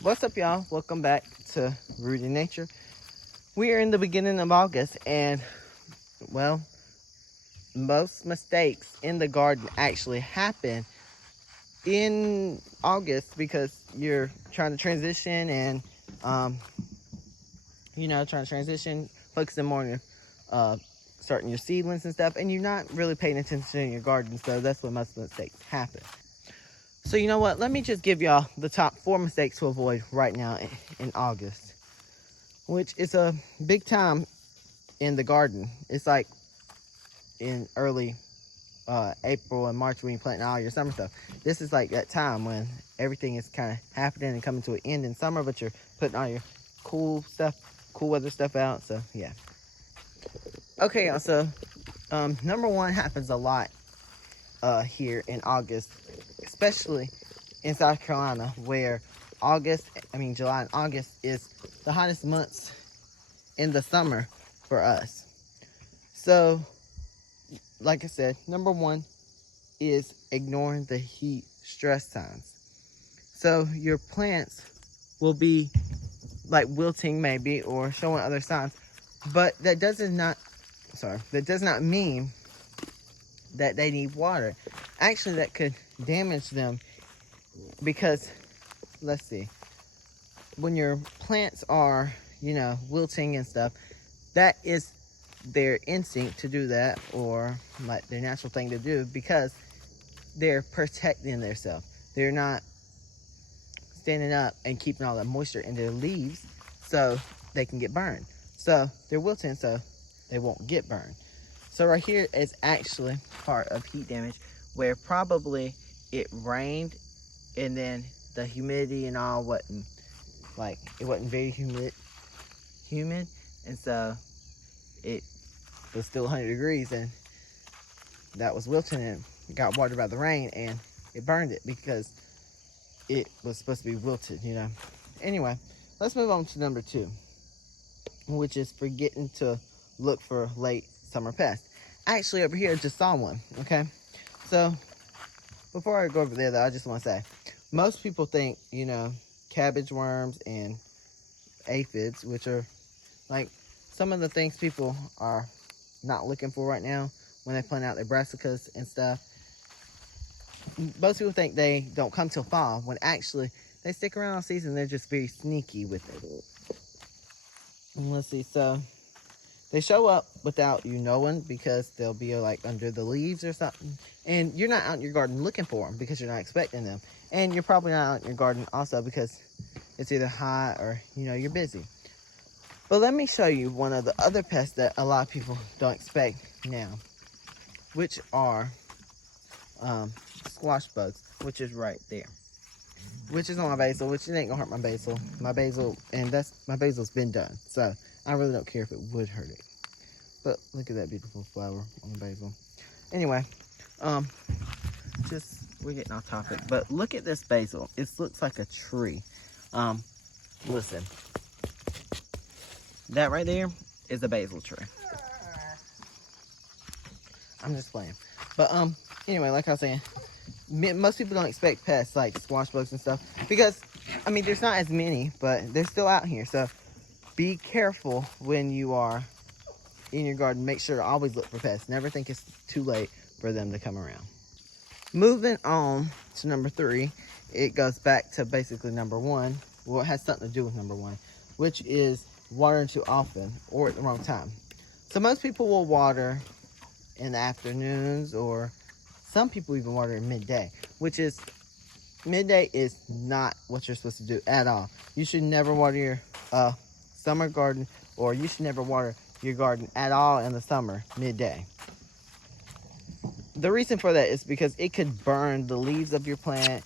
What's up, y'all? Welcome back to Rooted Nature. We are in the beginning of August, and well, most mistakes in the garden actually happen in August because you're trying to transition and, trying to transition, focusing more on your, starting your seedlings and stuff, and you're not really paying attention in your garden, so that's when most mistakes happen. So you know what? Let me just give y'all the top 4 mistakes to avoid right now in August, which is a big time in the garden. It's like in early April and March when you plant all your summer stuff. This is like that time when everything is kind of happening and coming to an end in summer, but you're putting all your cool stuff, cool weather stuff out. So yeah. Okay, y'all. So number 1 happens a lot here in August, especially in South Carolina, where July and August is the hottest months in the summer for us. So, like I said, number 1 is ignoring the heat stress signs. So your plants will be like wilting maybe or showing other signs, but that does not mean that they need water. Actually, that could damage them because, let's see, when your plants are, wilting and stuff, that is their instinct to do that, or like their natural thing to do, because they're protecting themselves. They're not standing up and keeping all that moisture in their leaves so they can get burned. So they're wilting so they won't get burned. So right here is actually part of heat damage, where probably it rained and then the humidity and all wasn't very humid, and so it was still 100 degrees, and that was wilting and got watered by the rain, and it burned it because it was supposed to be wilted, Anyway, let's move on to number 2, which is forgetting to look for late summer pests. Actually, over here, I just saw one, okay? So, before I go over there, though, I just want to say, most people think, cabbage worms and aphids, which are like some of the things people are not looking for right now when they plant out their brassicas and stuff. Most people think they don't come till fall, when actually they stick around all season. They're just very sneaky with it. And let's see, so they show up without you knowing because they'll be like under the leaves or something, and you're not out in your garden looking for them because you're not expecting them, and you're probably not out in your garden also because it's either hot or you're busy. But let me show you one of the other pests that a lot of people don't expect now, which are squash bugs, which is right there, which is on my basil, which it ain't gonna hurt my basil. My basil's been done, so I really don't care if it would hurt it. But look at that beautiful flower on the basil. Anyway, we're getting off topic, but look at this basil. It looks like a tree. Listen, that right there is a basil tree. I'm just playing. But anyway, like I was saying, most people don't expect pests like squash bugs and stuff because, there's not as many, but they're still out here. So be careful when you are in your garden. Make sure to always look for pests. Never think it's too late for them to come around. Moving on to number 3, it goes back to basically number 1. Well, it has something to do with number 1, which is watering too often or at the wrong time. So most people will water in the afternoons, or some people even water in midday, which is, midday is not what you're supposed to do at all. You should never water your summer garden, or you should never water your garden at all in the summer midday. The reason for that is because it could burn the leaves of your plant,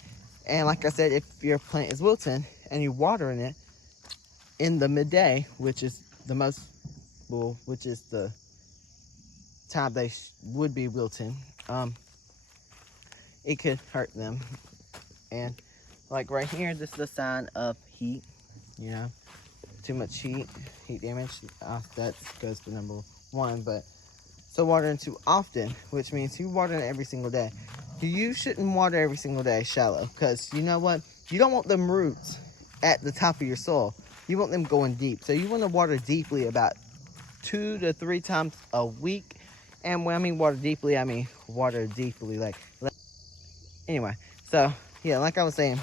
and like I said, if your plant is wilting and you're watering it in the midday, which is the time they would be wilting, it could hurt them. And like right here, this is a sign of heat, too much heat damage. That goes to number 1. But so watering too often, which means you water it every single day. You shouldn't water every single day shallow, because you know what? You don't want them roots at the top of your soil. You want them going deep. So you want to water deeply about 2 to 3 times a week. And when I mean water deeply, I mean water deeply. Anyway, so yeah, like I was saying,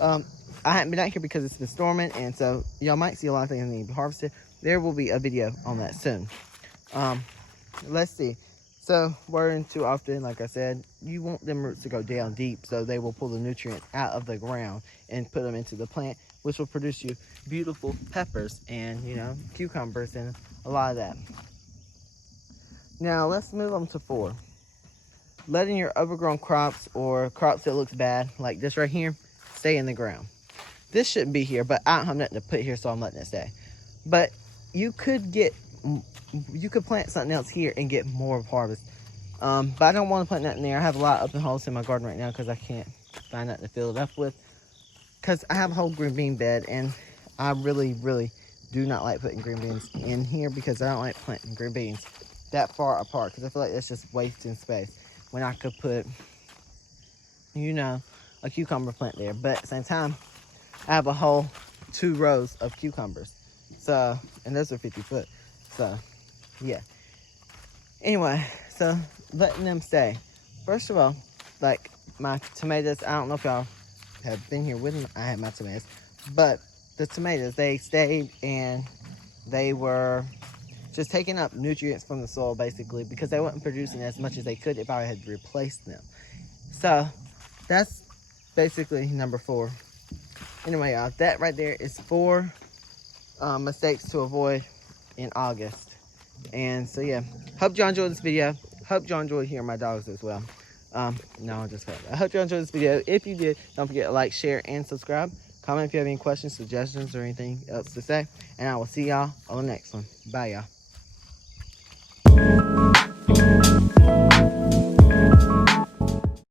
I haven't been out here because it's been storming, and so y'all might see a lot of things that need to be harvested. There will be a video on that soon. Let's see. So watering too often, like I said, you want them roots to go down deep so they will pull the nutrient out of the ground and put them into the plant, which will produce you beautiful peppers and, you know, cucumbers and a lot of that. Now let's move on to 4. Letting your overgrown crops or crops that looks bad, like this right here, stay in the ground. This shouldn't be here, but I don't have nothing to put here, so I'm letting it stay. But you could plant something else here and get more of harvest. But I don't want to put nothing there. I have a lot of open holes in my garden right now because I can't find nothing to fill it up with. Because I have a whole green bean bed, and I really, really do not like putting green beans in here because I don't like planting green beans that far apart because I feel like that's just wasting space when I could put, you know, a cucumber plant there. But at the same time, I have a whole 2 rows of cucumbers. So, and those are 50 foot. So, yeah. Anyway, so letting them stay. First of all, like my tomatoes, I don't know if y'all have been here with me. I had my tomatoes. But the tomatoes, they stayed and they were just taking up nutrients from the soil basically because they weren't producing as much as they could if I had replaced them. So that's basically number 4. Anyway, y'all, that right there is 4 mistakes to avoid in August. And so yeah, hope y'all enjoyed this video. Hope y'all enjoyed hearing my dogs as well. No, just kidding. I hope y'all enjoyed this video. If you did, don't forget to like, share, and subscribe. Comment if you have any questions, suggestions, or anything else to say. And I will see y'all on the next one. Bye, y'all.